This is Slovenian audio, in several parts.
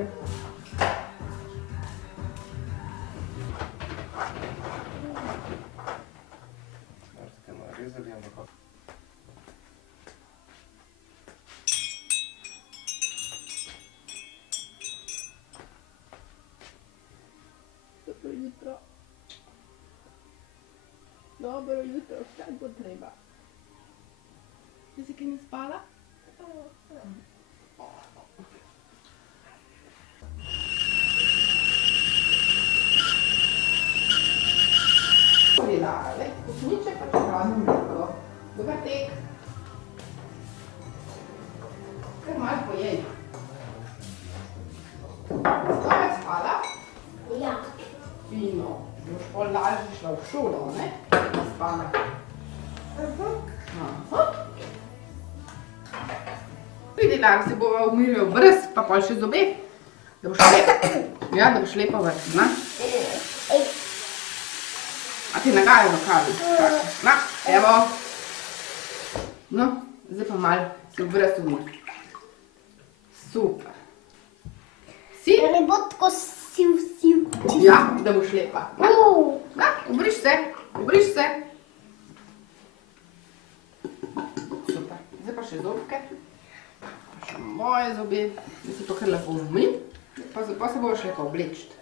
zobe. Ste narezali, ampak Dobro jutro. Dobro jutro, vsaj bo treba. Ti si kaj ne spala? Porilale, kosmiče pa čepravno mleko. Dobar tek. Kar malo pojej. Spala spala? Ja. Fino. Boš pol lažje šla v šolo, ne? Spala. Aha. Pridi, Lara, se bova umili obraz, pa pol še zobe. Da boš lepa. Ja, da boš lepa vrtna. A ti nagajajo kavi? Na, evo. No, zdaj pa malo se obraz umij. Super. Si? Da ne bo tako siv. Ja, da boš lepa. Na, obriš se, obriš se. Super. Zdaj pa še zobke. Pa še moje zobe. Da si to kar lepo umij. Pa se boš lepo oblečiti.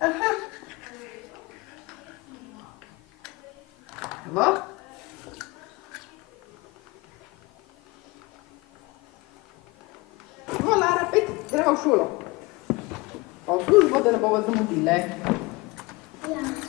Aha. Evo. No, Lara, pet, greva v šolo. Pa v službo, da ne bova zamudile. Ja.